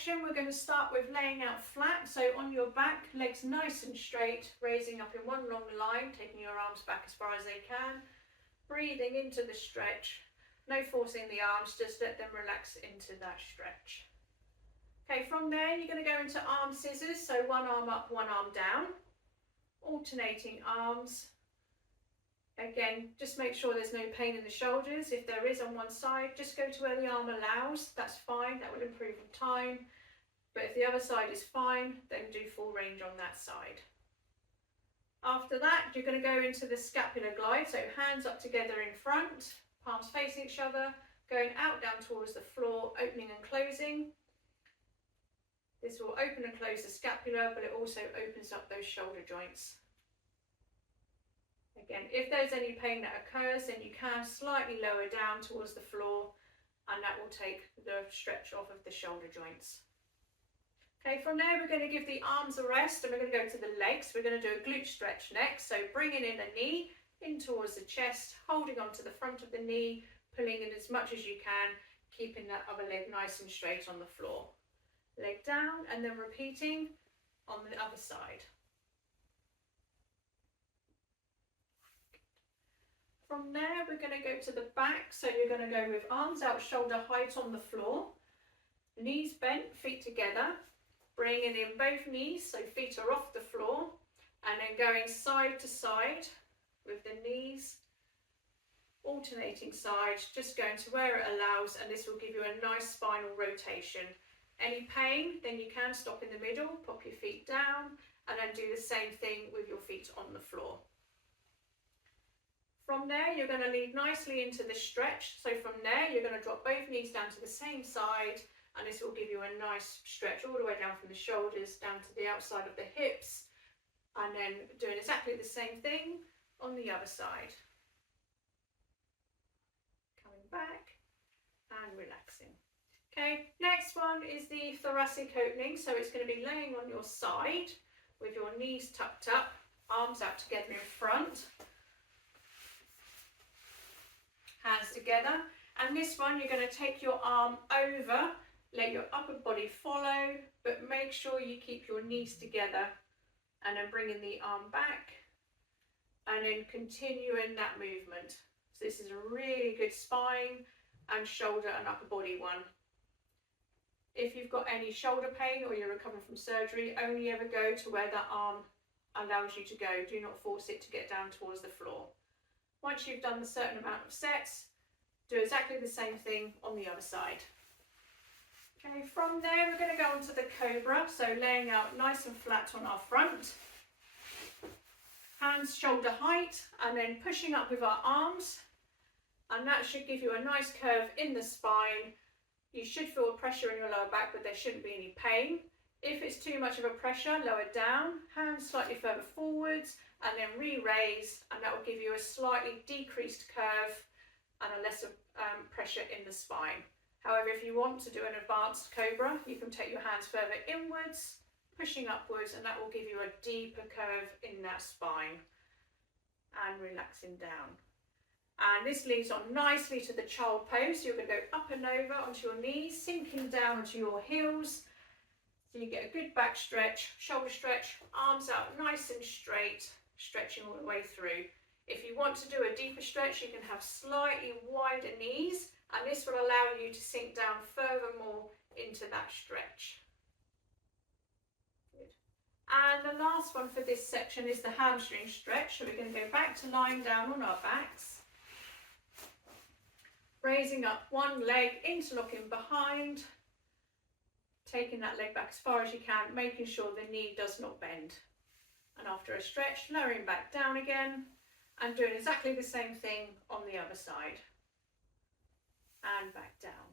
section, we're going to start with laying out flat. So on your back, legs nice and straight, raising up in one long line, taking your arms back as far as they can, breathing into the stretch. No forcing the arms, just let them relax into that stretch. Okay, from there you're going to go into arm scissors, so one arm up, one arm down, alternating arms. Again, just make sure there's no pain in the shoulders. If there is on one side, just go to where the arm allows, that's fine, that will improve with time. But if the other side is fine, then do full range on that side. After that, you're going to go into the scapular glide, so hands up together in front, palms facing each other, going out down towards the floor, opening and closing. This will open and close the scapula, but it also opens up those shoulder joints. Again, if there's any pain that occurs, then you can slightly lower down towards the floor, and that will take the stretch off of the shoulder joints. Okay, from there we're going to give the arms a rest, and we're going to go to the legs. We're going to do a glute stretch next, so bringing in the knee in towards the chest, holding onto the front of the knee, pulling in as much as you can, keeping that other leg nice and straight on the floor. Leg down, and then repeating on the other side. From there we're going to go to the back, so you're going to go with arms out shoulder height on the floor, knees bent, feet together, bringing in both knees so feet are off the floor, and then going side to side with the knees, alternating sides, just going to where it allows, and this will give you a nice spinal rotation. Any pain, then you can stop in the middle, pop your feet down, and then do the same thing with your feet on the floor. From there, you're going to lead nicely into the stretch. So from there, you're going to drop both knees down to the same side, and this will give you a nice stretch all the way down from the shoulders, down to the outside of the hips, and then doing exactly the same thing on the other side. Coming back and relaxing. Okay, next one is the thoracic opening. So it's going to be laying on your side with your knees tucked up, arms out together in front, hands together. And this one, you're going to take your arm over, let your upper body follow, but make sure you keep your knees together, and then bringing the arm back, and then continuing that movement. So this is a really good spine and shoulder and upper body one. If you've got any shoulder pain or you're recovering from surgery, only ever go to where the arm allows you to go. Do not force it to get down towards the floor. Once you've done a certain amount of sets, do exactly the same thing on the other side. Okay, from there we're going to go on to the cobra, so laying out nice and flat on our front. Hands shoulder height, and then pushing up with our arms, and that should give you a nice curve in the spine. You should feel pressure in your lower back, but there shouldn't be any pain. If it's too much of a pressure, lower down, hands slightly further forwards, and then re-raise, and that will give you a slightly decreased curve and a lesser pressure in the spine. However, if you want to do an advanced cobra, you can take your hands further inwards, pushing upwards, and that will give you a deeper curve in that spine, and relaxing down. And this leads on nicely to the child pose. So you're going to go up and over onto your knees, sinking down onto your heels. So you get a good back stretch, shoulder stretch, arms out nice and straight, stretching all the way through. If you want to do a deeper stretch, you can have slightly wider knees, and this will allow you to sink down furthermore into that stretch. Good. And the last one for this section is the hamstring stretch. So we're going to go back to lying down on our backs. Raising up one leg, interlocking behind, taking that leg back as far as you can, making sure the knee does not bend. And after a stretch, lowering back down again, and doing exactly the same thing on the other side. And back down.